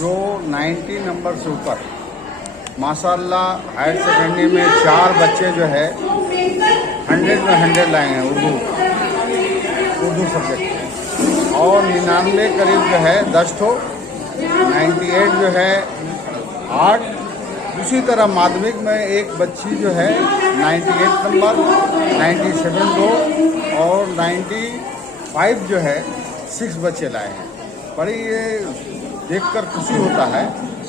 जो 90 नंबर से ऊपर माशाल्लाह हायर सेकेंडरी में 4 बच्चे जो है 100 में 100 लाए हैं उर्दू सब्जेक्ट, और 99 करीब जो है 10 ठो, 98 जो है 8। उसी तरह माध्यमिक में एक बच्ची जो है 98 नंबर, 97 2 और 95 जो है 6 बच्चे लाए हैं। बड़ी ये देखकर खुशी होता है,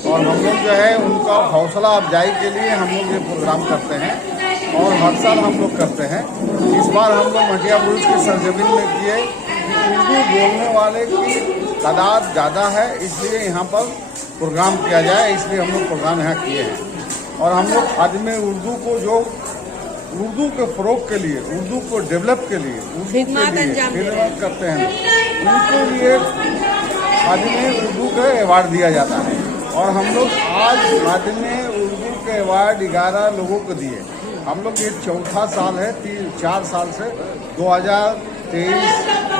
और हम लोग जो है उनका हौसला अफजाई के लिए हम लोग ये प्रोग्राम करते हैं, और हर साल हम लोग करते हैं। इस बार हम लोग मटिया बुरुज की सरजमीन में किए कि उर्दू बोलने वाले की तादाद ज़्यादा है, इसलिए यहाँ पर प्रोग्राम किया जाए, इसलिए हम लोग प्रोग्राम यहाँ किए हैं। और हम लोग खादिम उर्दू को जो उर्दू के फ़रोग के लिए, उर्दू को डेवलप के लिए, उर्दू के लिए खिदमत करते हैं, उनके लिए खादिम उर्दू का अवार्ड दिया जाता है। और हम लोग आज खादिम उर्दू के अवार्ड 11 लोगों को दिए। हम लोग ये चौथा साल है, 4 साल से 2023,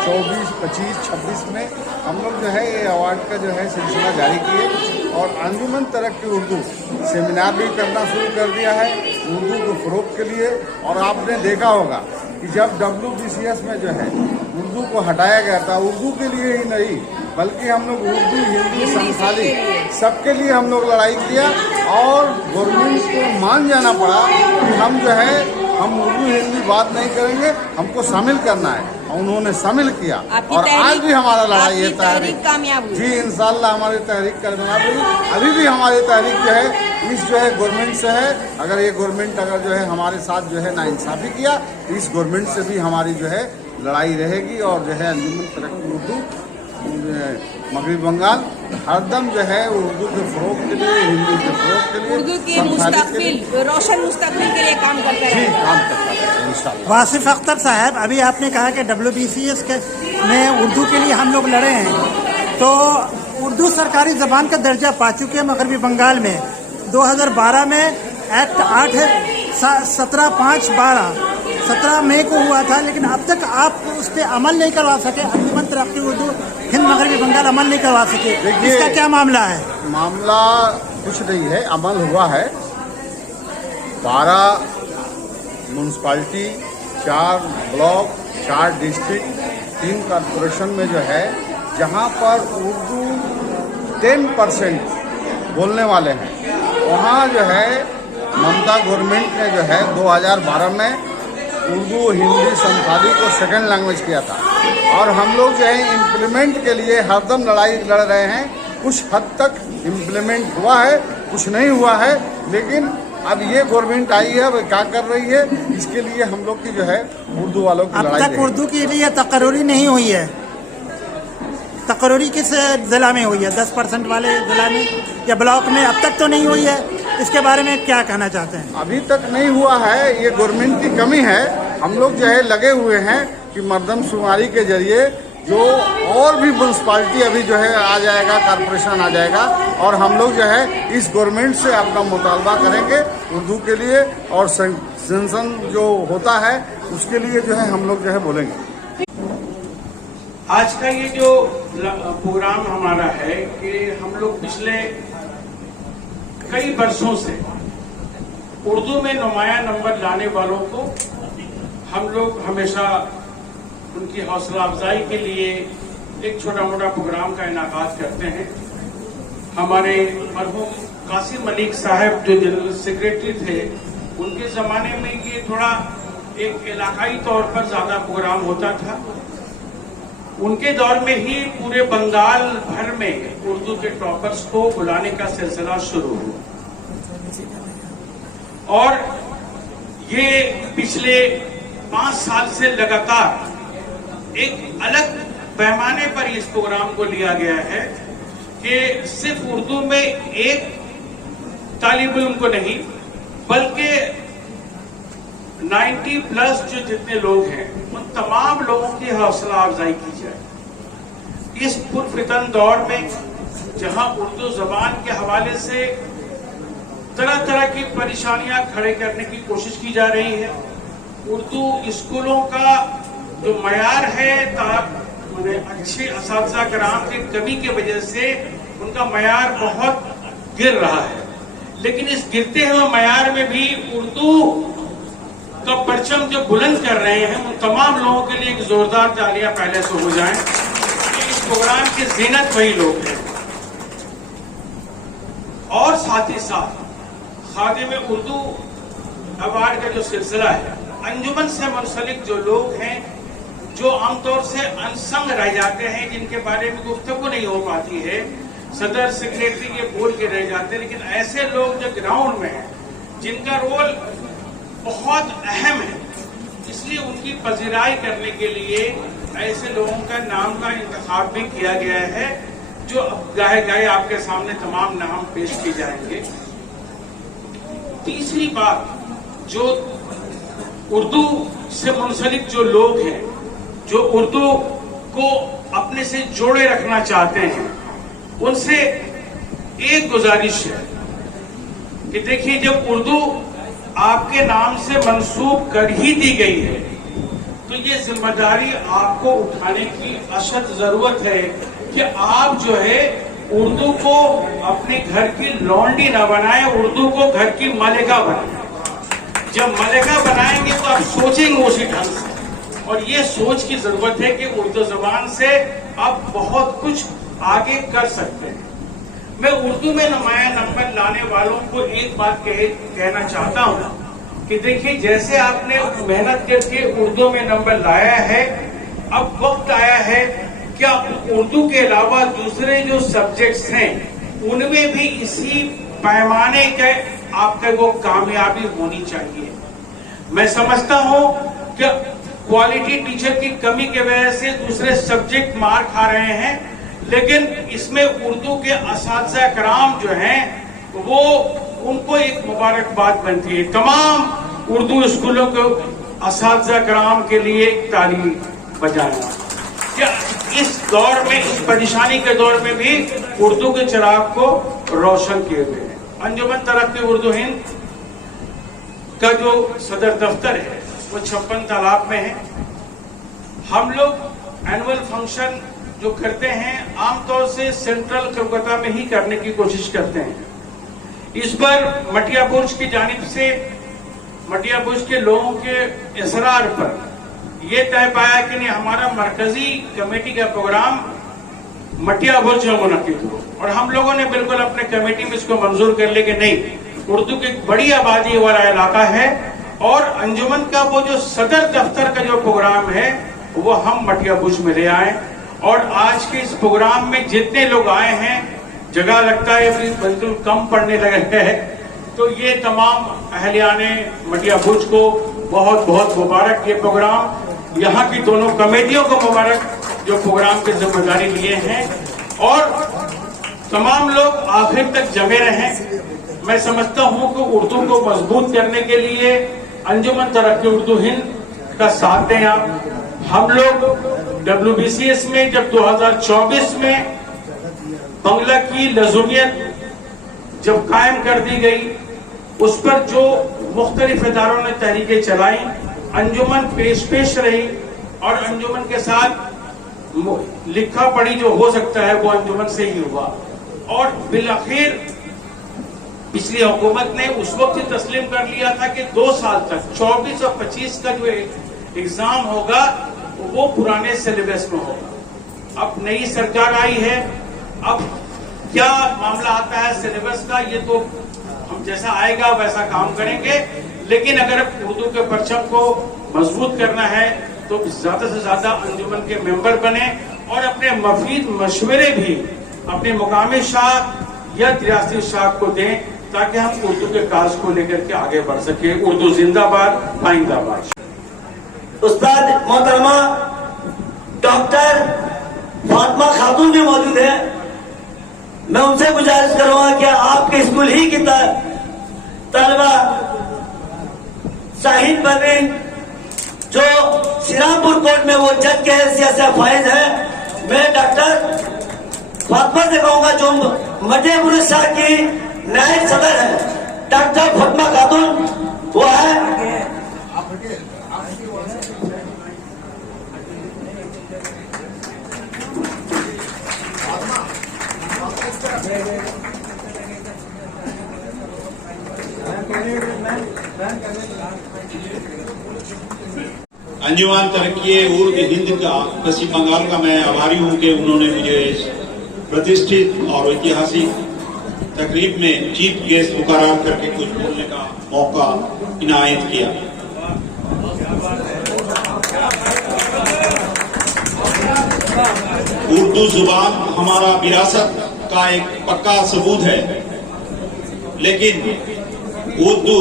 24, 25, 26 में हम लोग जो है ये अवार्ड का जो है सिलसिला जारी किए, और अंजुमन तरक्की उर्दू सेमिनार भी करना शुरू कर दिया है उर्दू को फ़रोग के लिए। और आपने देखा होगा कि जब WBCS में जो है उर्दू को हटाया गया था, उर्दू के लिए ही नहीं बल्कि हम लोग उर्दू, हिंदी, संथाली सबके लिए हम लोग लड़ाई किया, और गवर्नमेंट को मान जाना पड़ा कि हम जो है हम उर्दू हिंदी बात नहीं करेंगे, हमको शामिल करना है, और उन्होंने शामिल किया। और आज भी हमारा लड़ाई है, तहरीक कामयाब हुई जी, इंशाल्लाह हमारी तहरीक कामयाब हुई। अभी भी हमारी तहरीक जो है इस जो है गवर्नमेंट से है। अगर ये गवर्नमेंट अगर जो है हमारे साथ जो है नाइंसाफ़ी किया, तो इस गवर्नमेंट से भी हमारी जो है लड़ाई रहेगी। और जो है अंजुमन तरक्की उर्दू मगरबी बंगाल हरदम जो है उर्दू के फ़रोग के लिए, हिंदी के फ़रोग के लिए, उर्दू की मुस्तकबिल, रोशन मुस्तकबिल के लिए काम करता है। जी, काम करता है इंशाल्लाह। वासिफ अख्तर साहब, अभी आपने कहा कि WBCS में उर्दू के लिए हम लोग लड़े हैं, तो उर्दू सरकारी ज़बान का दर्जा पा चुके हैं मगरबी बंगाल में। 2012 में एक्ट 17 मई को हुआ था, लेकिन अब तक आप उस पर अमल नहीं करवा सके। अंजुमन तरक्की उर्दू हिंद मगरबी बंगाल अमल नहीं करवा सके, इसका क्या मामला है? मामला कुछ नहीं है, अमल हुआ है। 12 म्यूनसिपाल्टी, 4 ब्लॉक, 4 डिस्ट्रिक्ट, 3 कॉर्पोरेशन में जो है जहाँ पर उर्दू 10% बोलने वाले हैं, वहाँ जो है ममता गवर्नमेंट ने जो है 2012 में उर्दू, हिंदी, संथाली को सेकंड लैंग्वेज किया था। और हम लोग जो है इम्प्लीमेंट के लिए हरदम लड़ाई लड़ रहे हैं। कुछ हद तक इम्प्लीमेंट हुआ है, कुछ नहीं हुआ है, लेकिन अब ये गवर्नमेंट आई है, वो क्या कर रही है, इसके लिए हम लोग की जो है उर्दू वालों की लड़ाई। अब तक उर्दू के लिए तकर्री नहीं हुई है। तकर्री किस जिला में हुई है? 10% वाले जिला में या ब्लॉक में? अब तक तो नहीं हुई है। इसके बारे में क्या कहना चाहते हैं? अभी तक नहीं हुआ है, ये गवर्नमेंट की कमी है। हम लोग जो है लगे हुए हैं कि मर्दमशुमारी के जरिए जो और भी म्यूनसिपाल्टी अभी जो है आ जाएगा, कॉर्पोरेशन आ जाएगा, और हम लोग जो है इस गवर्नमेंट से अपना मुतालबा करेंगे उर्दू के लिए, और सेंसन जो होता है उसके लिए जो है हम लोग जो है बोलेंगे। आज का ये जो प्रोग्राम हमारा है कि हम लोग पिछले कई वर्षों से उर्दू में नुमाया नंबर लाने वालों को हम लोग हमेशा उनकी हौसला अफजाई के लिए एक छोटा मोटा प्रोग्राम का इनाकाद करते हैं। हमारे मरहूम कासिम मलिक साहब जो जनरल सेक्रेटरी थे, उनके जमाने में ये थोड़ा एक इलाकाई तौर पर ज्यादा प्रोग्राम होता था। उनके दौर में ही पूरे बंगाल भर में उर्दू के टॉपर्स को बुलाने का सिलसिला शुरू हुआ, और ये पिछले 5 साल से लगातार एक अलग पैमाने पर इस प्रोग्राम को लिया गया है कि सिर्फ उर्दू में एक तालिब इल्म को नहीं, बल्कि 90+ जो जितने लोग हैं उन तमाम लोगों की हौसला अफजाई की जाए। इस पुरफितन दौर में जहां उर्दू जबान के हवाले से तरह तरह की परेशानियां खड़े करने की कोशिश की जा रही है, उर्दू स्कूलों का जो मयार है अच्छे असातिज़ा कराम की कमी की वजह से उनका मयार बहुत गिर रहा है, लेकिन इस गिरते हुए मयार में भी उर्दू का परचम जो बुलंद कर रहे हैं, उन तमाम लोगों के लिए एक जोरदार तालियां पहले से हो जाएं कि इस प्रोग्राम की जीनत वही लोग हैं। और साथ ही साथ खादिम उर्दू अवार्ड का जो सिलसिला है, अंजुमन से मुंसलिक जो लोग हैं, जो आमतौर से अनसंग रह जाते हैं, जिनके बारे में गुफ्तगू नहीं हो पाती है, सदर सेक्रेटरी ये बोल के रह जाते हैं, लेकिन ऐसे लोग जो ग्राउंड में हैं, जिनका रोल बहुत अहम है, इसलिए उनकी पजीराई करने के लिए ऐसे लोगों का नाम का इंतखाब भी किया गया है, जो अब गाहे गाहे आपके सामने तमाम नाम पेश किए जाएंगे। तीसरी बात, जो उर्दू से मुंसलिक जो लोग हैं, जो उर्दू को अपने से जोड़े रखना चाहते हैं, उनसे एक गुजारिश है कि देखिए, जब उर्दू आपके नाम से मंसूब कर ही दी गई है, तो ये जिम्मेदारी आपको उठाने की अशद जरूरत है कि आप जो है उर्दू को अपने घर की लौंडी न बनाएं, उर्दू को घर की मलिका बनाएं। जब मलिका बनाएंगे तो आप सोचेंगे उसी ढंग से, और ये सोच की जरूरत है कि उर्दू जबान से आप बहुत कुछ आगे कर सकते हैं। मैं उर्दू में नुमाया नंबर लाने वालों को एक बात कहना चाहता हूं कि देखिए, जैसे आपने मेहनत करके उर्दू में नंबर लाया है, अब वक्त आया है क्या उर्दू के अलावा दूसरे जो सब्जेक्ट्स हैं, उनमें भी इसी पैमाने के आपके वो कामयाबी होनी चाहिए। मैं समझता हूं कि क्वालिटी टीचर की कमी की वजह से दूसरे सब्जेक्ट मार खा रहे हैं, लेकिन इसमें उर्दू के असातिज़ा कराम जो हैं, वो उनको एक मुबारकबाद बनती है। तमाम उर्दू स्कूलों को असातिज़ा कराम के लिए ताली बजाना, क्या इस दौर में, इस परेशानी के दौर में भी उर्दू के चिराग को रोशन किए हुए हैं। अंजुमन तरक्की उर्दू हिंद का जो सदर दफ्तर है वो 56 तालाब में है। हम लोग एनुअल फंक्शन जो करते हैं, आमतौर से सेंट्रल कोलकाता में ही करने की कोशिश करते हैं। इस पर मटिया बुर्ज की जानिब से, मटिया बुर्ज के लोगों के इसरार पर यह तय पाया कि नहीं, हमारा मरकजी कमेटी का प्रोग्राम मटिया बुर्ज में मुनक्किद हो, और हम लोगों ने बिल्कुल अपने कमेटी में इसको मंजूर कर लिया कि नहीं, उर्दू की बड़ी आबादी वाला इलाका है, और अंजुमन का वो जो सदर दफ्तर का जो प्रोग्राम है वो हम मटिया बुर्ज में ले आए। और आज के इस प्रोग्राम में जितने लोग आए हैं, जगह लगता है बिल्कुल कम पड़ने लगे हैं, तो ये तमाम अहलियाने मटिया बुर्ज को बहुत बहुत मुबारक। ये प्रोग्राम यहाँ की दोनों कमेटियों को मुबारक जो प्रोग्राम की जिम्मेदारी लिए हैं, और तमाम लोग आखिर तक जमे रहें। मैं समझता हूँ कि उर्दू को मजबूत करने के लिए अंजुमन तरक्की उर्दू हिंद का साथ दें आप। हम लोग WBCS में जब 2024 में बंगला की लज़ुमियत जब कायम कर दी गई, उस पर जो मुख्तलिफ इदारों ने तहरीकें चलाई, अंजुमन पेश रही, और अंजुमन के साथ लिखा पढ़ी जो हो सकता है वो अंजुमन से ही हुआ। और बिलाखिर पिछली हुकूमत ने उस वक्त ही तस्लीम कर लिया था कि 2 साल तक 24 और 25 का जो एग्जाम होगा वो पुराने सिलेबस में होगा। अब नई सरकार आई है, अब क्या मामला आता है सिलेबस का, ये तो हम जैसा आएगा वैसा काम करेंगे, लेकिन अगर उर्दू के परचम को मजबूत करना है तो ज्यादा से ज्यादा अंजुमन के मेंबर बने, और अपने मफीद मशवरे भी अपने मुकामी शाख या रियासती शाख को दें, ताकि हम उर्दू के काज को लेकर के आगे बढ़ सके। उर्दू जिंदाबाद, आइंदाबाद। उस्ताद मोहतरमा डॉक्टर फातिमा खातून भी मौजूद है। मैं उनसे गुजारिश करूंगा कि आपके स्कूल ही की तलबा शाहीन परवीन जो श्रीरामपुर कोर्ट में वो जज के हैसियत से फाइज है, मैं डॉक्टर फातिमा से कहूंगा जो मटिया बुर्ज शाह की नायब सदर है, डॉक्टर फातिमा खातून वो है। अंजुमन तरक्की उर्द हिंद का पश्चिम बंगाल का मैं आभारी हूं कि उन्होंने मुझे इस प्रतिष्ठित और ऐतिहासिक तकरीब में चीफ गेस्ट मुकर्रर करके कुछ बोलने का मौका इनायत किया। उर्दू जुबान हमारा विरासत का एक पक्का सबूत है, लेकिन उर्दू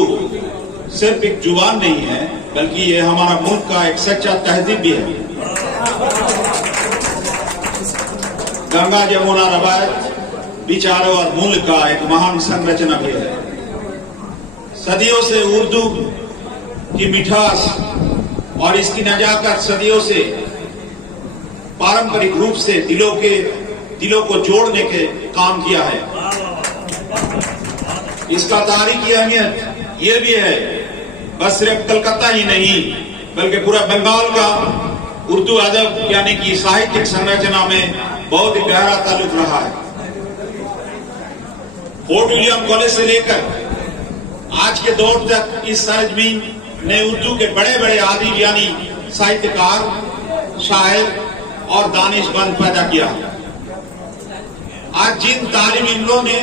सिर्फ एक जुबान नहीं है बल्कि ये हमारा मुल्क का एक सच्चा तहजीब भी है। गंगा जमुना रवायत विचारों और मूल्य का एक महान संरचना भी है। सदियों से उर्दू की मिठास और इसकी नजाकत सदियों से पारंपरिक रूप से दिलों को जोड़ने के काम किया है। इसका तारीखी अहमियत ये भी है, बस सिर्फ कलकत्ता ही नहीं बल्कि पूरा बंगाल का उर्दू अदब यानी कि साहित्यिक संरचना में बहुत ही गहरा ताल्लुक रहा है। फोर्ट विलियम कॉलेज से लेकर आज के दौर तक इस सरजमीन ने उर्दू के बड़े बड़े आदि यानी साहित्यकार, शायर और दानिशमंद पैदा किया है। आज जिन तालीमी इल्मों ने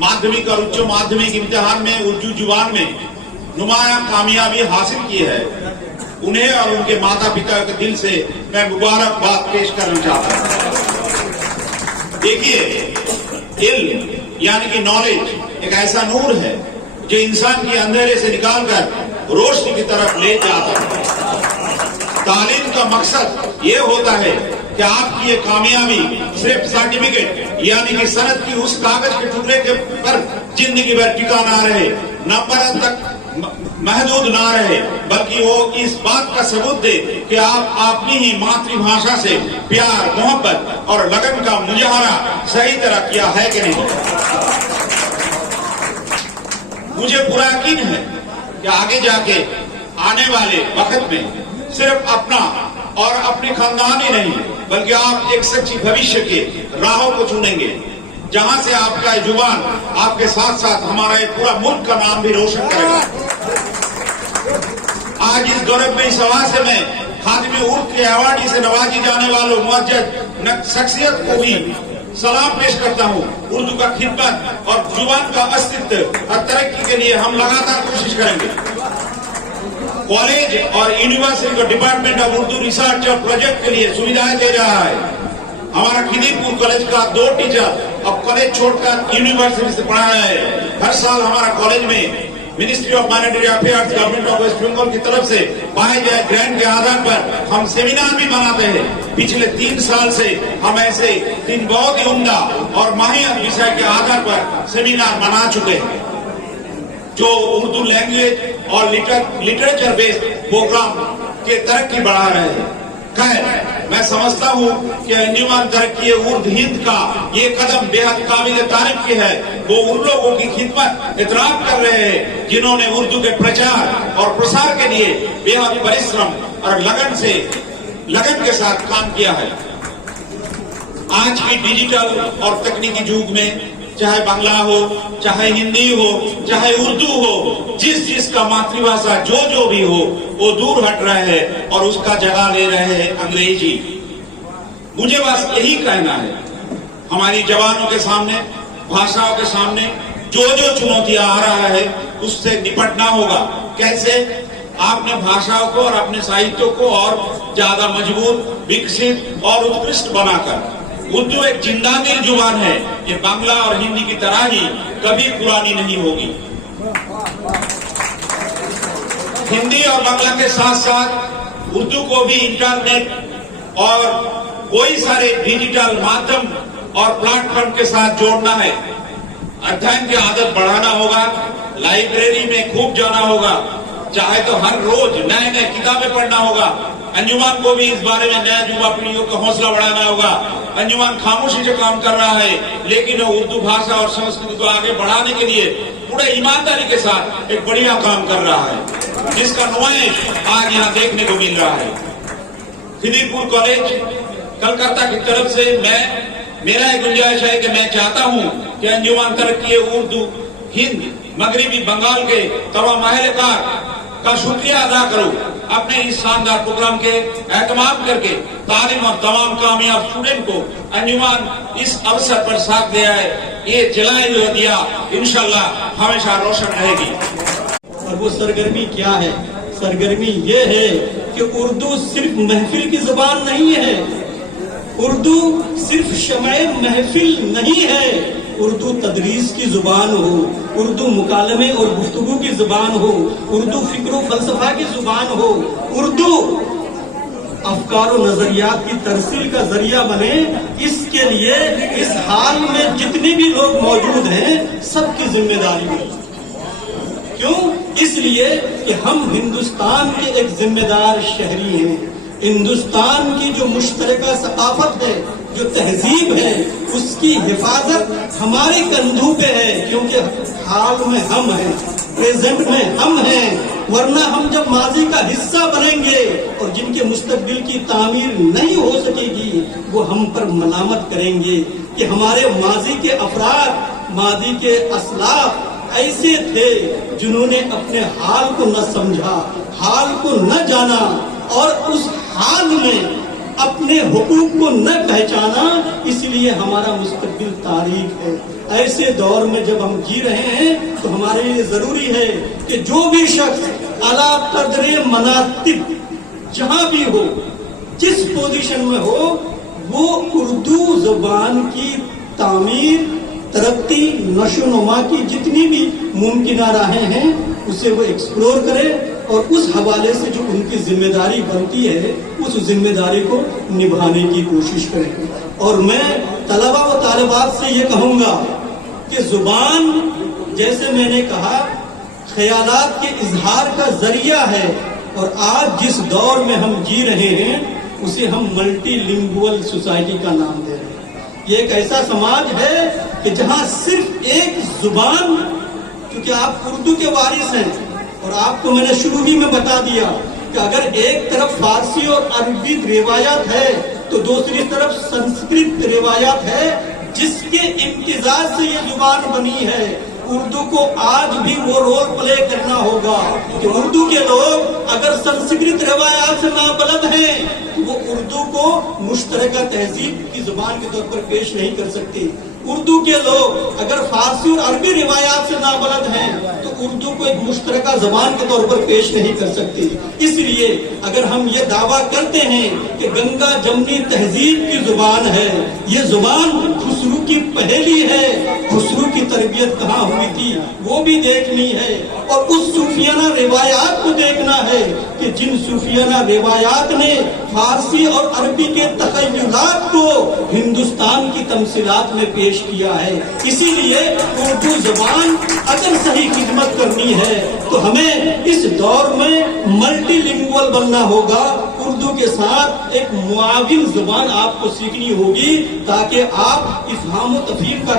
माध्यमिक और उच्च माध्यमिक इम्तिहान में उर्दू जुबान में नुमाया कामयाबी हासिल की है, उन्हें और उनके माता पिता के दिल से मैं मुबारकबाद पेश करना चाहता हूं। देखिए, इल्म यानी कि नॉलेज एक ऐसा नूर है जो इंसान के अंधेरे से निकालकर रोशनी की तरफ ले जाता है। तालीम का मकसद ये होता है कि आपकी ये कामयाबी सिर्फ सर्टिफिकेट यानी कि सनद की उस कागज के टुकड़े के पर जिंदगी भर टिका ना रहे, नंबर तक महदूद ना रहे, बल्कि वो इस बात का सबूत दे कि आप अपनी ही मातृभाषा से प्यार, मोहब्बत और लगन का मुजाहरा सही तरह किया है कि नहीं। मुझे पूरा यकीन है कि आगे जाके आने वाले वक्त में सिर्फ अपना और अपने खानदान ही नहीं बल्कि आप एक सच्ची भविष्य के राहों को चुनेंगे, जहां से आपका जुबान आपके साथ साथ हमारा एक पूरा मुल्क का नाम भी रोशन करेगा। आज इस गौरवमयी सभा से मैं खादिम उर्द के अवार्डी से नवाजी जाने वालों मुअज्जज शख्सियत को भी सलाम पेश करता हूँ। उर्दू का खिदमत और जुबान का अस्तित्व और तरक्की के लिए हम लगातार कोशिश करेंगे। कॉलेज और यूनिवर्सिटी का डिपार्टमेंट ऑफ उर्दू रिसर्च और प्रोजेक्ट के लिए सुविधाएं दे रहा है। हमारा खिदीपुर कॉलेज का 2 टीचर अब कॉलेज छोड़कर यूनिवर्सिटी से पढ़ा रहे हैं। हर साल हमारा कॉलेज में ministry of minority affairs government of West Bengal की तरफ से पाए गए ग्रांट के आधार पर हम सेमिनार भी बनाते हैं। पिछले 3 साल से हम ऐसे 3 बहुत ही उम्दा और माहिर विषय के आधार पर सेमिनार बना चुके हैं जो उर्दू लैंग्वेज और लिटरेचर बेस्ड प्रोग्राम के तरक्की बढ़ा रहे हैं। खैर, मैं समझता हूँ कि अंजुमन तरक्की उर्द हिंद का ये कदम बेहद काबिल तारीफ की है। वो उन लोगों की खिदमत इतराफ कर रहे हैं जिन्होंने उर्दू के प्रचार और प्रसार के लिए बेहद परिश्रम और लगन के साथ काम किया है। आज की डिजिटल और तकनीकी युग में चाहे बांग्ला हो, चाहे हिंदी हो, चाहे उर्दू हो, जिसका मातृभाषा जो भी हो वो दूर हट रहे हैं और उसका जगह ले रहे हैं अंग्रेजी। मुझे बस यही कहना है, हमारी जवानों के सामने, भाषाओं के सामने जो चुनौतियां आ रहा है उससे निपटना होगा। कैसे? आपने भाषाओं को और अपने साहित्य को और ज्यादा मजबूत, विकसित और उत्कृष्ट बनाकर। उर्दू एक जिंदा दिल जुबान है, ये बांग्ला और हिंदी की तरह ही कभी पुरानी नहीं होगी। हिंदी और बांग्ला के साथ साथ उर्दू को भी इंटरनेट और कोई सारे डिजिटल माध्यम और प्लेटफॉर्म के साथ जोड़ना है। अध्ययन की आदत बढ़ाना होगा, लाइब्रेरी में खूब जाना होगा, चाहे तो हर रोज नए नए किताबें पढ़ना होगा। अंजुमन को भी इस बारे में नया युवा पीढ़ियों का हौसला बढ़ाना होगा। अंजुमन खामोशी से काम कर रहा है, लेकिन वो उर्दू भाषा और संस्कृति को आगे बढ़ाने के लिए पूरे ईमानदारी के साथ एक बढ़िया काम कर रहा है, जिसका नुमाइश आज यहाँ देखने को मिल रहा है। खिदीपुर कॉलेज कलकत्ता की तरफ से मैं मेरा एक गुंजाइश है कि मैं चाहता हूं कि अंजुमन तरक्की उर्दू हिंद मगरबी बंगाल के तमाम महलकार का शुक्रिया अदा करूं, अपने इस शानदार प्रोग्राम के एहतमाम करके तालीम और तमाम कामयाब स्टूडेंट को अंजुमन इस अवसर पर साथ दे आए। ये जलाई हुई दिया इंशाल्लाह हमेशा रोशन रहेगी। और वो सरगर्मी क्या है? सरगर्मी ये है कि उर्दू सिर्फ महफिल की जुबान नहीं है, उर्दू सिर्फ शमए महफिल नहीं है, उर्दू तदरीस की जुबान हो, उर्दू मुकालमे और गुफ्तगू की जुबान हो, उर्दू फिक्र फलसफा की जुबान हो, उर्दू अफकार और नजरियात की तरसील का जरिया बने। इसके लिए इस हाल में जितने भी लोग मौजूद हैं सबकी जिम्मेदारी है। क्यों? इसलिए कि हम हिंदुस्तान के एक जिम्मेदार शहरी हैं। हिंदुस्तान की जो मुश्तरका सकाफत है, जो तहजीब है, उसकी हिफाजत हमारे कंधों पे है, क्योंकि हाल में हम हैं, प्रेजेंट में हम हैं। वरना हम जब माजी का हिस्सा बनेंगे और जिनके मुस्तकबिल की तामीर नहीं हो सकेगी, वो हम पर मलामत करेंगे कि हमारे माजी के अफराद, माजी के असलाफ ऐसे थे जिन्होंने अपने हाल को न समझा, हाल को न जाना और उस हाल में अपने हुकूक को न पहचाना, इसलिए हमारा मुस्तकबिल तारीख है। ऐसे दौर में जब हम जी रहे हैं तो हमारे लिए जरूरी है कि जो भी शख्स अला कदरे मनातिब जहां भी हो, जिस पोजीशन में हो, वो उर्दू जुबान की तामीर, तरक्की, नशोनुमा की जितनी भी मुमकिन राहें हैं उसे वो एक्सप्लोर करे और उस हवाले से जो उनकी जिम्मेदारी बनती है उस जिम्मेदारी को निभाने की कोशिश करें। और मैं तलबा व तालिबात से ये कहूंगा कि जुबान, जैसे मैंने कहा, ख्यालात के इजहार का जरिया है और आज जिस दौर में हम जी रहे हैं उसे हम मल्टीलिंगुअल सोसाइटी का नाम दे रहे हैं। ये एक ऐसा समाज है कि जहां सिर्फ एक जुबान, क्योंकि आप उर्दू के वारिस हैं और आपको मैंने शुरू ही में बता दिया कि अगर एक तरफ फारसी और अरबी रिवायात है तो दूसरी तरफ संस्कृत रिवायात है, जिसके इम्तिजाज से ये जुबान बनी है। उर्दू को आज भी वो रोल प्ले करना होगा कि उर्दू के लोग अगर संस्कृत रिवायात से नाबलद हैं तो वो उर्दू को मुश्तरका तहजीब की जुबान के तौर पर पेश नहीं कर सकते। उर्दू के लोग अगर फारसी और अरबी रिवायात से नाबलद हैं तो उर्दू को एक मुश्तरका जबान के तौर पर पेश नहीं कर सकते। इसलिए अगर हम ये दावा करते हैं कि गंगा जमनी तहजीब की जुबान है, ये जुबान खुसरू की पहेली है, खुसरू की तरबियत कहाँ हुई थी वो भी देखनी है और उस सूफियाना रिवायात को देखना है कि जिन सूफियाना रिवायात ने फारसी और अरबी के तखय्युलात को हिंदुस्तान की तमसीलात में पेश किया है। इसीलिए उर्दू जुबान अगर सही खिदमत करनी है तो हमें इस दौर में मल्टीलिंगुअल बनना होगा। उर्दू के साथ एक मुआविन जुबान आपको सीखनी होगी ताकि आप इफ़हाम व तफहीम का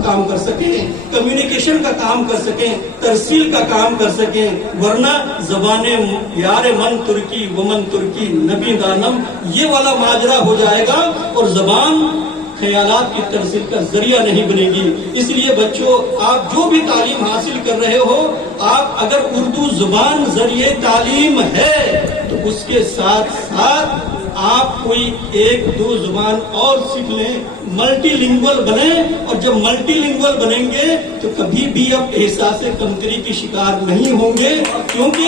काम कर सकें, कम्युनिकेशन का काम कर सकें, तरसील का काम कर सकें। वरना जबाने यार मन तुर्की वमन तुर्की नबी दानम, ये वाला माजरा हो जाएगा और जबान ख्यालात की तरसील का जरिया नहीं बनेगी। इसलिए बच्चों, आप जो भी तालीम हासिल कर रहे हो, आप अगर उर्दू जुबान जरिए तालीम है तो उसके साथ साथ आप कोई एक दो जुबान और सीख लें, मल्टीलिंगुअल बने। और जब मल्टीलिंगुअल बनेंगे तो कभी भी आप एहसास कमतरी की शिकार नहीं होंगे, क्योंकि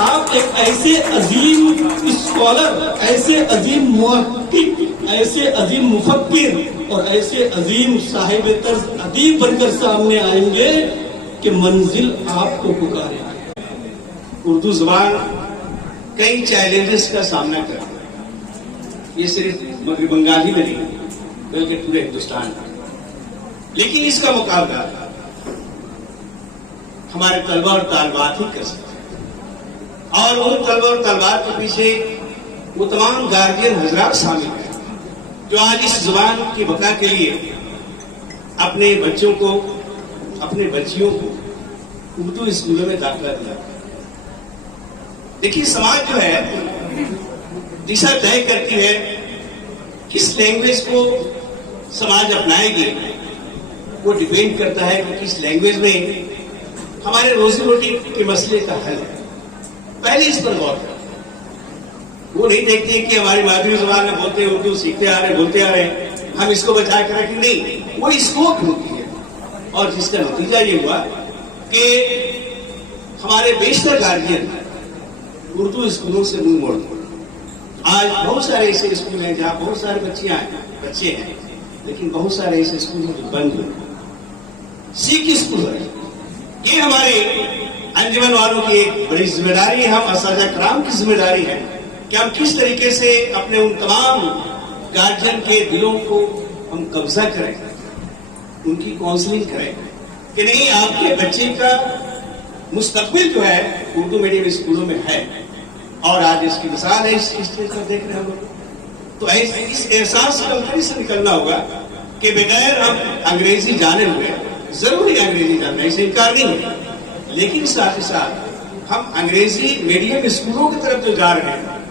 आप एक ऐसे अजीम स्कॉलर, ऐसे अजीम मुहक्किक, ऐसे अजीम मुफक्किर और ऐसे अजीम साहिब तर्ज अदीब बनकर सामने आएंगे कि मंजिल आपको पुकारेगी। उर्दू जुबान कई चैलेंजेस का सामना करती है। ये सिर्फ मगरबी बंगाल ही में नहीं बल्कि पूरे हिंदुस्तान में। लेकिन इसका मुकाबला हमारे तलबा और तालिबात ही कर सकते हैं। और उन तलबा और तालिबात के पीछे वो तमाम गार्जियन हजरात शामिल हैं जो आज इस जुबान की बका के लिए अपने बच्चों को, अपने बच्चियों को उर्दू स्कूलों में दाखिला दिया। देखिए, समाज जो है दिशा तय करती है किस लैंग्वेज को समाज अपनाएगी वो डिपेंड करता है कि किस लैंग्वेज में हमारे रोजी रोटी के मसले का हल है। पहले इस पर गौर करें। वो नहीं देखते कि हमारी मातृ जबान में बोलते उर्दू सीखते आ रहे बोलते आ रहे हैं, हम इसको बचा कर रखें, नहीं, वो स्कोप होती है। और जिसका नतीजा ये हुआ कि हमारे बेशतर गार्जियन उर्दू स्कूलों से मुंह मोड़ दिए। आज बहुत सारे ऐसे स्कूल हैं जहाँ बहुत सारे बच्चे हैं, लेकिन बहुत सारे ऐसे स्कूल हैं जो बंद हुए। सिख स्कूल है, ये हमारे अंजुमन वालों की एक बड़ी जिम्मेदारी है, हम असाजा कराम की जिम्मेदारी है कि हम किस तरीके से अपने उन तमाम गार्जियन के दिलों को हम कब्जा करें, उनकी काउंसलिंग करें कि नहीं, आपके बच्चे का मुस्तकबिल जो है उर्दू मीडियम स्कूलों में है। और आज इसकी मिसाल है इस स्टेज पर देख रहे हैं हम लोग। तो इस एहसास कमतरी से निकलना होगा कि बगैर हम अंग्रेजी जाने हुए, जरूरी अंग्रेजी जानना, इसे इनकार नहीं है, लेकिन साथ ही साथ हम अंग्रेजी मीडियम स्कूलों की तरफ जो जा रहे हैं,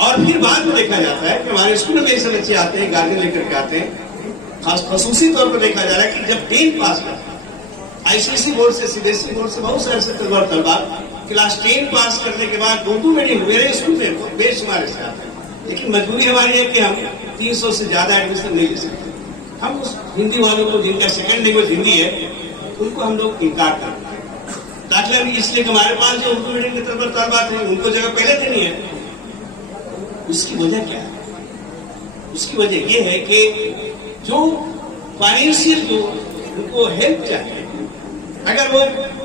और फिर बाद में देखा जाता है कि हमारे स्कूल में ऐसे बच्चे आते हैं, गार्जियन लेकर के आते हैं, खसूसी तौर पर देखा जा रहा है कि जब 10 पास करते हैं, आईसीएसई बोर्ड से, सीबीएसई बोर्ड से बहुत सारे तलबा और तलबा क्लास 10 पास करने के बाद उर्दू मीडियम मेरे स्कूल में बेशुमार ऐसे आते हैं। लेकिन मजबूरी हमारी है कि हम 300 से ज्यादा एडमिशन नहीं ले सकते। हम उस हिंदी वालों को जिनका सेकंड लैंग्वेज हिंदी है, उनको हम लोग इनकार करते हैं। दाखिला भी इसलिए कि हमारे पास जो उर्दू मीडियम के तलबा थे उनको जगह पहले से नहीं है। उसकी वजह क्या है? उसकी वजह यह है कि जो फाइनेंशियल जो उनको हेल्प चाहिए, अगर वो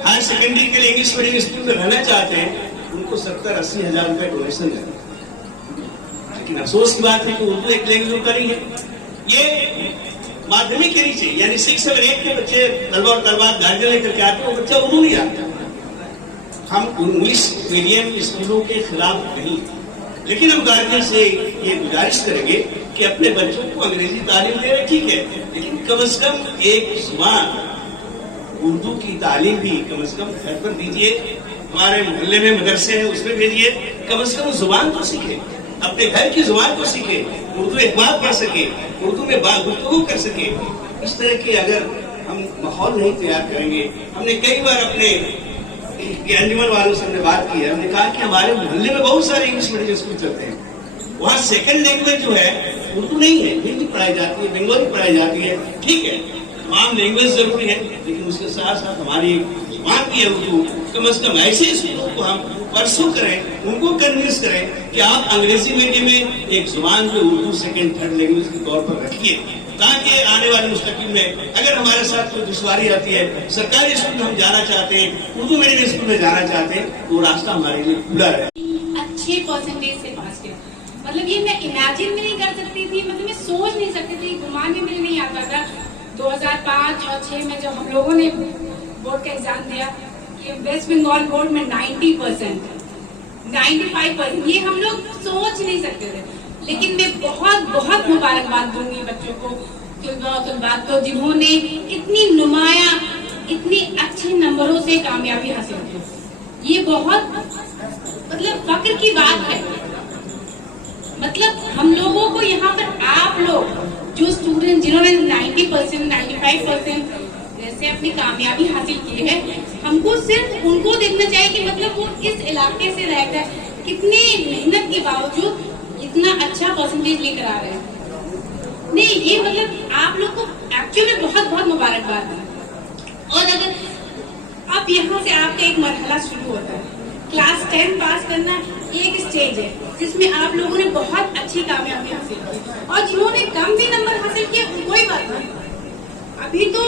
हायर सेकेंडरी के लिए इंग्लिश मीडियम स्कूल में रहना चाहते हैं, उनको 70-80 हजार रुपए डोनेशन है। लेकिन अफसोस की बात है कि उर्दू एक लैंग्वेज करी है, ये माध्यमिक के नीचे यानी 6, 7, 8 के बच्चे तलबा और तलबा गार्जियन लेकर के आते हैं, वो बच्चा उर्दू नहीं आता। हम इंग्लिश मीडियम स्कूलों के खिलाफ नहीं, लेकिन हम गार्जियन से ये गुजारिश करेंगे कि अपने बच्चों को अंग्रेजी तालीम दे रहे, ठीक है, लेकिन कम से कम एक जुबान उर्दू की तालीम भी कम से कम घर पर दीजिए। हमारे मोहल्ले में मदरसे हैं, उसमें भेजिए, कम से कम जुबान तो सीखे, अपने घर की जुबान को सीखे, उर्दू अखबार पढ़ सके, उर्दू में गुफ्तगू कर सके। इस तरह के अगर हम माहौल नहीं तैयार करेंगे, हमने कई बार अपने अंजुमन वालों से हमने बात की है, हमने कहा कि हमारे मोहल्ले में बहुत सारे इंग्लिश मीडियम स्कूल चलते हैं, वहाँ सेकंड लैंग्वेज जो है उर्दू नहीं है, हिंदी पढ़ाई जाती है, बंगाली पढ़ाई जाती है, ठीक है, तमाम लैंग्वेज जरूरी है, लेकिन उसके साथ साथ हमारी जुबान की है उर्दू। कम से कम ऐसे स्कूलों को हम परसू करें, उनको कन्विंस करें कि आप अंग्रेजी मीडियम में एक जुबान को उर्दू सेकंड थर्ड लैंग्वेज के तौर पर रखिए, ताकि आने वाले मुस्तकिल में अगर हमारे साथ कोई दुश्वारी आती है, सरकारी स्कूल में हम जाना चाहते हैं, उर्दू मीडियम स्कूल में जाना चाहते हैं, तो रास्ता हमारे लिए खुला रहे। अच्छे परसेंटेज से पास किया, मतलब ये मैं इमेजिन भी नहीं कर सकती थी, मतलब मैं सोच नहीं सकती थी, गुमान भी मेरे नहीं आता था। 2005 और 6 में जब हम लोगों ने बोर्ड का एग्जाम दिया, ये वेस्ट बंगाल बोर्ड में 90%, 95%, ये हम लोग सोच नहीं सकते थे। लेकिन मैं बहुत बहुत मुबारकबाद दूंगी बच्चों को, तुलबा को, जिन्होंने इतनी नुमाया, इतनी अच्छे नंबरों से कामयाबी हासिल की। ये बहुत मतलब फक्र की बात है। मतलब हम लोगों को यहाँ पर आप लोग जो स्टूडेंट जिन्होंने 90%, 95% जैसे अपनी कामयाबी हासिल की है, हमको सिर्फ उनको देखना चाहिए कि मतलब वो इस इलाके से रहकर कितनी मेहनत के बावजूद इतना अच्छा परसेंटेज लेकर आ रहे हैं। नहीं, ये मतलब आप लोग को एक्चुअली बहुत बहुत मुबारकबाद है। और अगर अब यहाँ से आपका एक मरहला शुरू होता है, क्लास 10 पास करना एक स्टेज है जिसमें आप लोगों ने बहुत अच्छी कामयाबी हासिल की, और जिन्होंने कम भी नंबर हासिल किए कोई बात नहीं, अभी तो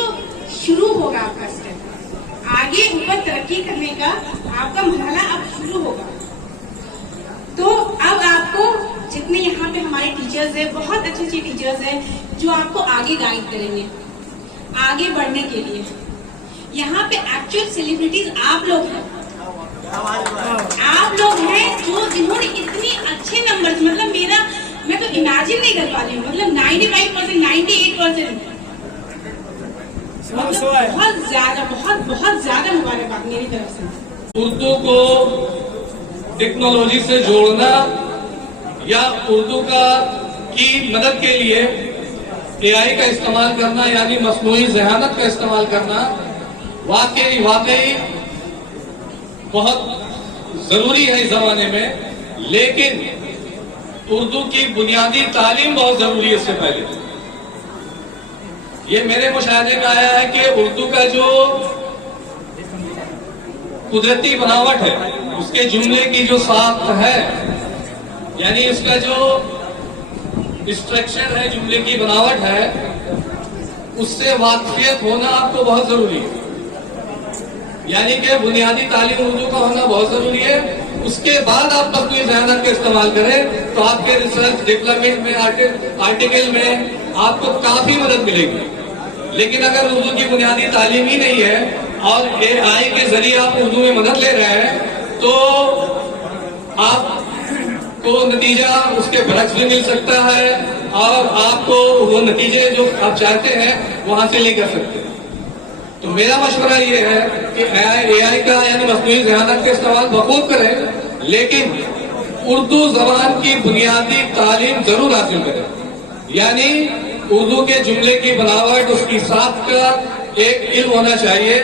शुरू होगा आपका स्टेप, आगे ऊपर तरक्की करने का आपका मरहला अब शुरू होगा। तो अब आपको जितने यहाँ पे हमारे टीचर्स हैं, बहुत अच्छे अच्छे टीचर्स हैं जो आपको आगे गाइड करेंगे आगे बढ़ने के लिए। यहाँ पे एक्चुअल सेलिब्रिटीज आप लोग हैं, आप लोग हैं जो जिन्होंने इतने अच्छे नंबर, मतलब मैं तो इमेजिन नहीं कर पा रही हूँ, मतलब 95%, 98%, मतलब बहुत ज्यादा मुबारकबाद मेरी तरफ से। उर्दू को टेक्नोलॉजी से जोड़ना या उर्दू की मदद के लिए एआई का इस्तेमाल करना यानी मसनूई ज़हानत का इस्तेमाल करना वाकई बहुत जरूरी है इस जमाने में, लेकिन उर्दू की बुनियादी तालीम बहुत जरूरी है। इससे पहले ये मेरे मुशाहदे में आया है कि उर्दू का जो कुदरती बनावट है, उसके जुमले की जो साख्त है, यानी उसका जो स्ट्रक्चर है, जुमले की बनावट है, उससे वाकफियत होना आपको बहुत जरूरी है। यानी कि बुनियादी तालीम उर्दू का होना बहुत जरूरी है। उसके बाद आप अपनी ज़हानत का इस्तेमाल करें तो आपके रिसर्च डेवलपमेंट में, आर्टिकल में आपको काफी मदद मिलेगी। लेकिन अगर उर्दू की बुनियादी तालीम ही नहीं है और एआई के जरिए आप उर्दू में मदद ले रहे हैं तो आपको नतीजा उसके बरक्स भी मिल सकता है और आपको वो नतीजे जो आप चाहते हैं वो हासिल नहीं कर सकते। तो मेरा मशवरा ये है कि एआई का यानी मसनूई ज़हानत का इस्तेमाल बखूब करें, लेकिन उर्दू जबान की बुनियादी तालीम जरूर हासिल करें। यानी उर्दू के जुमले की बनावट, उसकी साख्त का एक इल्म होना चाहिए,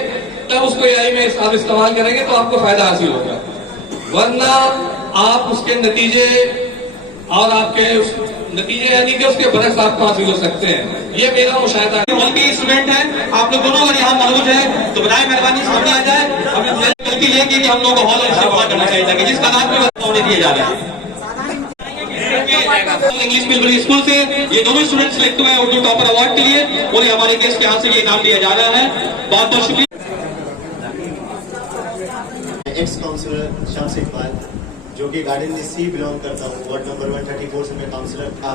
तब उसको एआई में आप इस्तेमाल करेंगे तो आपको फायदा हासिल होगा। वरना आप उसके नतीजे और आपके नतीजे यानी कि उसके बरक्स आपको हासिल हो सकते हैं। ये मेरा मुशाहिदा है। हॉल के स्टूडेंट हैं, आप लोग दोनों अगर यहाँ मौजूद हैं तो बराए मेहरबानी सामने आ जाए। हम गलती ये की कि हम लोग को हॉल से बड़ा करना चाहिए ताकि जिस तादाद में होने दिए जा रहे हैं। इंग्लिश मिलबरी स्कूल से ये दोनों स्टूडेंट सिलेक्ट हुए हैं उर्दू टॉपर अवार्ड के लिए और हमारे देश के यहाँ से ये इनाम दिया जा रहा है। बहुत बहुत शुक्रिया। एक्स काउंसलर शम्स इकबाल, जो कि गार्डन में सी बिलोंग करता हूँ, वार्ड नंबर 134 से मैं काउंसलर था।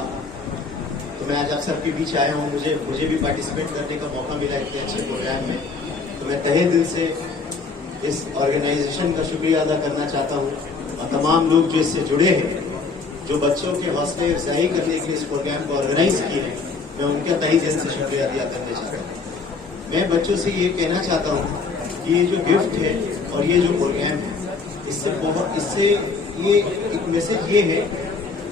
तो मैं आज आप सबके बीच आया हूँ, मुझे भी पार्टिसिपेट करने का मौका मिला इतने अच्छे प्रोग्राम में। तो मैं तहे दिल से इस ऑर्गेनाइजेशन का शुक्रिया अदा करना चाहता हूँ और तमाम लोग जो इससे जुड़े हैं, जो बच्चों के हौसले अफजाई करने के लिए इस प्रोग्राम को ऑर्गेनाइज किए हैं, मैं उनका तहे दिल से शुक्रिया अदा करना चाहता हूँ। मैं बच्चों से ये कहना चाहता हूँ कि ये जो गिफ्ट है और ये जो प्रोग्राम है, इससे ये एक मैसेज ये है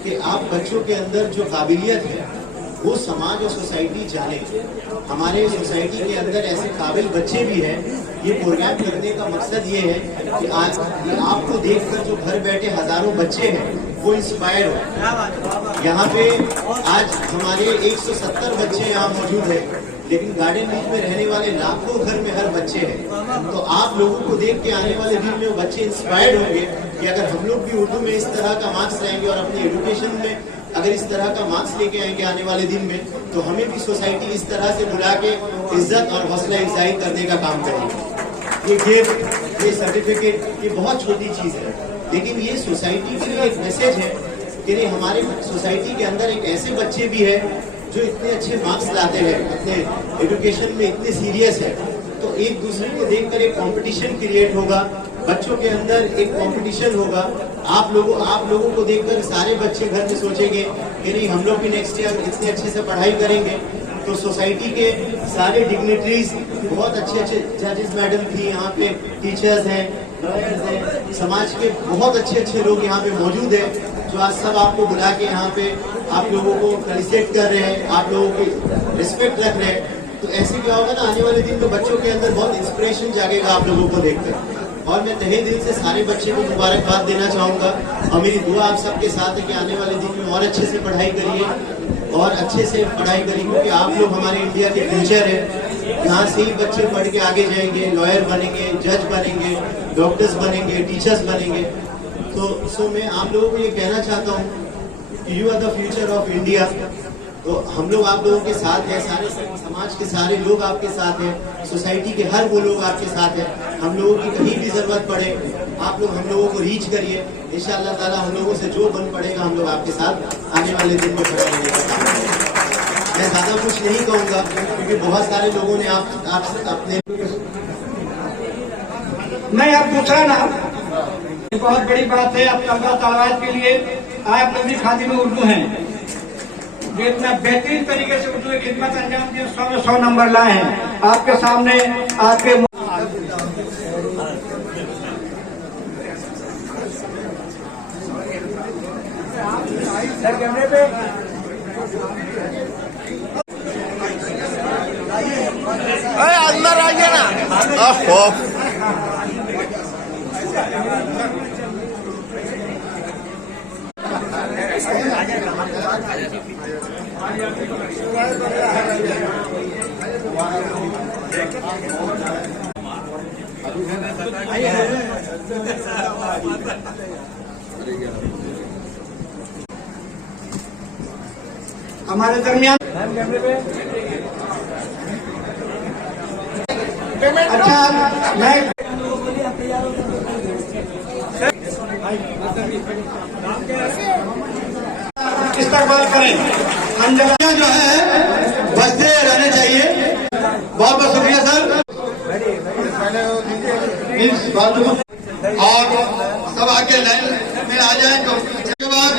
कि आप बच्चों के अंदर जो काबिलियत है वो समाज और सोसाइटी जाने। हमारे सोसाइटी के अंदर ऐसे काबिल बच्चे भी हैं। ये प्रोग्राम करने का मकसद ये है कि आज ये आपको देखकर जो घर बैठे हजारों बच्चे हैं वो इंस्पायर हो। यहाँ पे आज हमारे 170 बच्चे यहाँ मौजूद हैं, लेकिन गार्डन बीच में रहने वाले लाखों घर में हर बच्चे हैं। तो आप लोगों को देख के आने वाले दिन में वो बच्चे इंस्पायर्ड होंगे कि अगर हम लोग भी उर्दू में इस तरह का मार्क्स लाएंगे और अपनी एजुकेशन में अगर इस तरह का मार्क्स लेके आएंगे आने वाले दिन में, तो हमें भी सोसाइटी इस तरह से बुला के इज्जत और हौसला अफजाई करने का काम करेगी। ये गिफ्ट, ये सर्टिफिकेट, ये बहुत छोटी चीज है, लेकिन ये सोसाइटी के लिए एक मैसेज है कि नहीं, हमारे सोसाइटी के अंदर एक ऐसे बच्चे भी है जो इतने अच्छे मार्क्स लाते हैं, अपने एजुकेशन में इतने सीरियस है। तो एक दूसरे को देखकर एक कंपटीशन क्रिएट होगा, बच्चों के अंदर एक कंपटीशन होगा। आप लोगों को देखकर सारे बच्चे घर में सोचेंगे कि नहीं, हम लोग भी नेक्स्ट ईयर इतने अच्छे से पढ़ाई करेंगे। तो सोसाइटी के सारे डिग्निटरीज, बहुत अच्छे जजेस मैडम थी यहाँ पे, टीचर्स हैं, लॉयर्स हैं, समाज के बहुत अच्छे लोग यहाँ पे मौजूद हैं, जो आज सब आपको बुला के यहाँ पे आप लोगों को फेलिसिटेट कर रहे हैं, आप लोगों की रिस्पेक्ट रख रहे हैं। तो ऐसे क्या होगा ना, आने वाले दिन में बच्चों के अंदर बहुत इंस्पिरेशन जागेगा आप लोगों को देखकर। और मैं तहे दिल से सारे बच्चे को मुबारकबाद देना चाहूँगा और मेरी दुआ आप सबके साथ है कि आने वाले दिन में और अच्छे से पढ़ाई करिए और अच्छे से पढ़ाई करिए, क्योंकि आप लोग हमारे इंडिया के फ्यूचर है। यहाँ से ही बच्चे पढ़ के आगे जाएंगे, लॉयर बनेंगे, जज बनेंगे, डॉक्टर्स बनेंगे, टीचर्स बनेंगे। तो मैं आप लोगों को ये कहना चाहता हूँ कि you are the future of India. तो हम लोग आप लोगों के साथ हैं, सारे समाज के सारे लोग आपके साथ हैं, सोसाइटी के हर वो लोग आपके साथ हैं। हम लोगों की कहीं भी जरूरत पड़े आप लोग हम लोगों को रीच करिए, इंशाअल्लाह ताला हम लोगों से जो बन पड़ेगा हम लोग आपके साथ आने वाले दिन में खड़ा होने का काम करेंगे। मैं ज्यादा कुछ नहीं कहूँगा क्योंकि बहुत सारे लोगों ने आप अपने नहीं आप पूछा ना, बहुत बड़ी बात है। आप तलबा तलवात के लिए आप लोग भी खादिम उर्दू हैं, जो इतना बेहतरीन तरीके से उर्दू की खिदमत अंजाम दी, 100 में 100 नंबर लाए हैं। आपके सामने आपके कैमरे पे हमारे दरमियान अच्छा मैं इस्तेमाल करें। अंजना जो है बचते रहने चाहिए। बहुत बहुत शुक्रिया सर। इस बात और सब आगे लाइन में आ जाए तो उसके बाद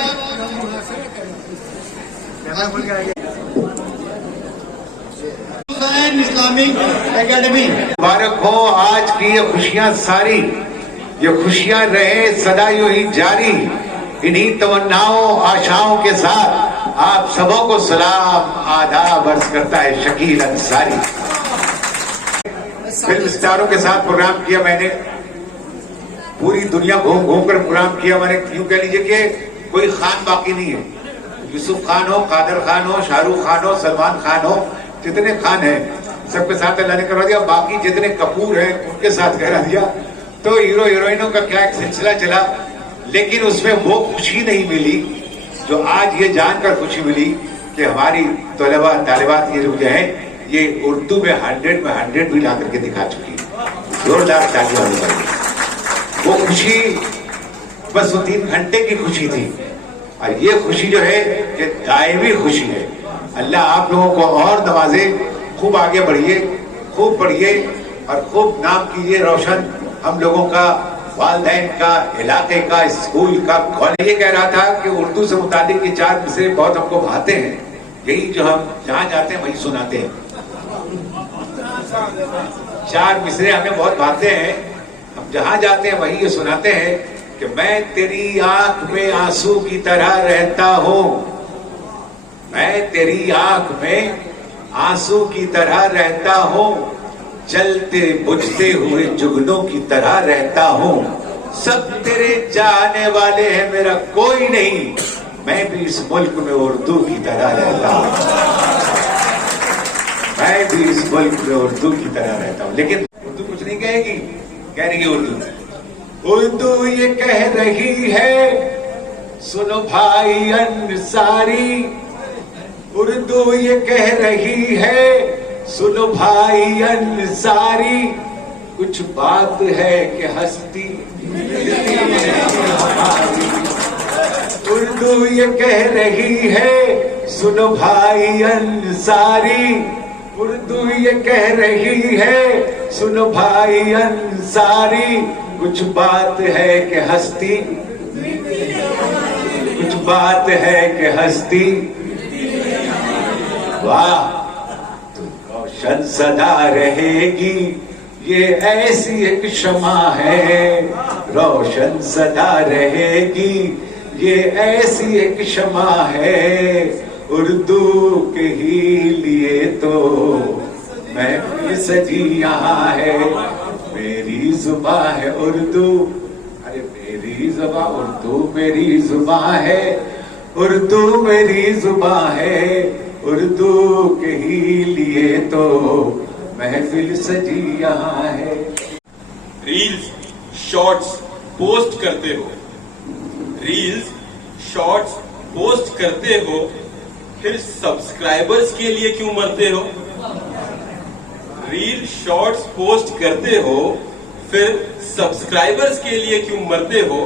इस्लामिक एकेडमी। मुबारक हो आज की ये खुशियां सारी, ये खुशियां रहे सदा यूं ही जारी। इन्हीं तमन्नाओं आशाओं के साथ आप सबों को सलाम आदाब अर्ज करता है शकील अंसारी। फिल्म स्टारों के साथ प्रोग्राम किया मैंने, पूरी दुनिया घूम घूम कर प्रोग्राम किया मैंने। यूं कह लीजिए कि कोई खान बाकी नहीं है। यूसुफ खान हो, कादर खान हो, शाहरुख खान हो, सलमान खान हो, जितने खान हैं सबके साथ अल्लाह ने करवा दिया। बाकी जितने कपूर हैं उनके साथ करा दिया। तो हीरो हीरोइनों का क्या एक सिलसिला चला, लेकिन उसमें वो खुशी नहीं मिली जो आज ये जानकर खुशी मिली कि हमारी तलबा तालिबात ये लोग जो है ये उर्दू में 100 में 100 भी ला करके दिखा चुकी है। जोरदार तालियां होनी चाहिए। वो खुशी बस वो 3 घंटे की खुशी थी, और ये खुशी जो है ये दायमी खुशी है। अल्लाह आप लोगों को और नवाजे, खूब आगे बढ़िए, खूब पढ़िए और खूब नाम कीजिए रोशन हम लोगों का, वालिदैन का, इलाके का, स्कूल का, कॉलेज। ये कह रहा था कि उर्दू से मुतालिक ये 4 मिसरे बहुत हमको भाते हैं, यही जो हम जहां जाते हैं वही सुनाते हैं। 4 मिसरे हमें बहुत भाते हैं, हम जहां जाते हैं वही ये सुनाते हैं कि मैं तेरी आंख में आंसू की तरह रहता हूं, मैं तेरी आंख में आंसू की तरह रहता हूं, जलते बुझते हुए जुगनों की तरह रहता हूं। सब तेरे चाहने वाले हैं, मेरा कोई नहीं, मैं भी इस मुल्क में उर्दू की तरह रहता हूं, मैं भी इस मुल्क में उर्दू की तरह रहता हूं। लेकिन उर्दू कुछ नहीं कहेगी, कह रही है उर्दू ये कह रही है सुनो भाई अंसारी, उर्दू ये कह रही है सुनो भाई अंसारी, कुछ बात है कि हस्ती उर्दू ये कह रही है सुनो भाई अंसारी, उर्दू ये कह रही है सुनो भाई अंसारी, कुछ बात है कि हस्ती, कुछ बात है कि हस्ती। वाह तू रोशन सदा रहेगी, ये ऐसी एक शमा है, रोशन सदा रहेगी, ये ऐसी एक शमा है, उर्दू के ही लिए तो महफिल सजी यहाँ है, मेरी जुबां है उर्दू, अरे मेरी जुबां उर्दू मेरी जुबां है, उर्दू मेरी जुबां है, उर्दू के ही लिए तो महफिल सजी यहाँ है। रील्स शॉर्ट्स पोस्ट करते हो, रील्स शॉर्ट्स पोस्ट करते हो, फिर सब्सक्राइबर्स के लिए क्यों मरते हो? रील शॉर्ट्स पोस्ट करते हो, फिर सब्सक्राइबर्स के लिए क्यों मरते हो?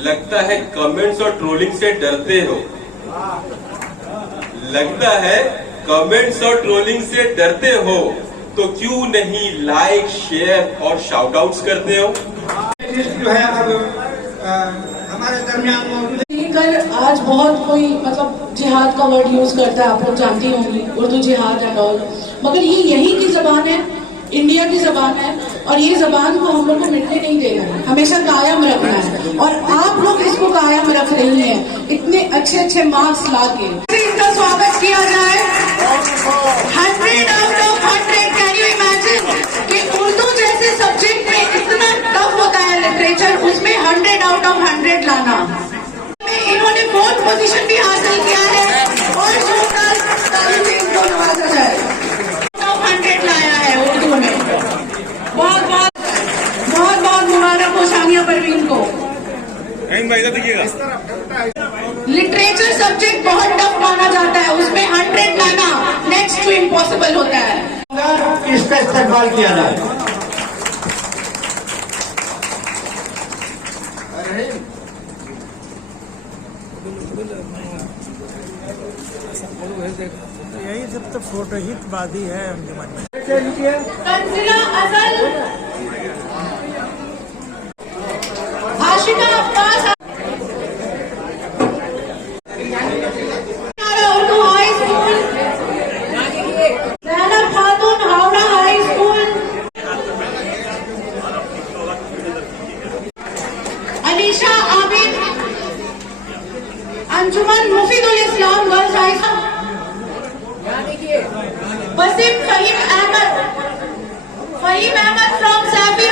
लगता है कमेंट्स और ट्रोलिंग से डरते हो, लगता है कमेंट्स और ट्रोलिंग से डरते हो, तो क्यों नहीं लाइक शेयर और शाउट आउट्स करते हो? जो है अब हमारे दरमियान मौजूद लेकर आज बहुत कोई मतलब जिहाद का वर्ड यूज करता है, आप लोग जानती होंगी उर्दू जिहाद एंड ऑल, मगर ये यही की जबान है, इंडिया की जबान है, और ये जबान को हम लोग को मिटने नहीं देना है, हमेशा कायम रखना है, और आप लोग इसको कायम रख रही हैं इतने अच्छे अच्छे मार्क्स लाके। इनका स्वागत किया जाए 100 out of 100। Can you imagine कि उर्दू जैसे इधर देखिएगा। लिटरेचर सब्जेक्ट बहुत टफ माना जाता है, उसमें 100 लाना नेक्स्ट टू इम्पॉसिबल होता है। इसका इस्तेमाल किया जाए। यही सब तो फोटो ही बाजी है अंजुमन में। Tanzila Ajal, Ashika Abbas, Urdu high school, Zainab Khatoon Howrah high school, Alisha Abid, Anjuman Mufidul Islam girls high school, Waseem Faheem Ahmed from Saifi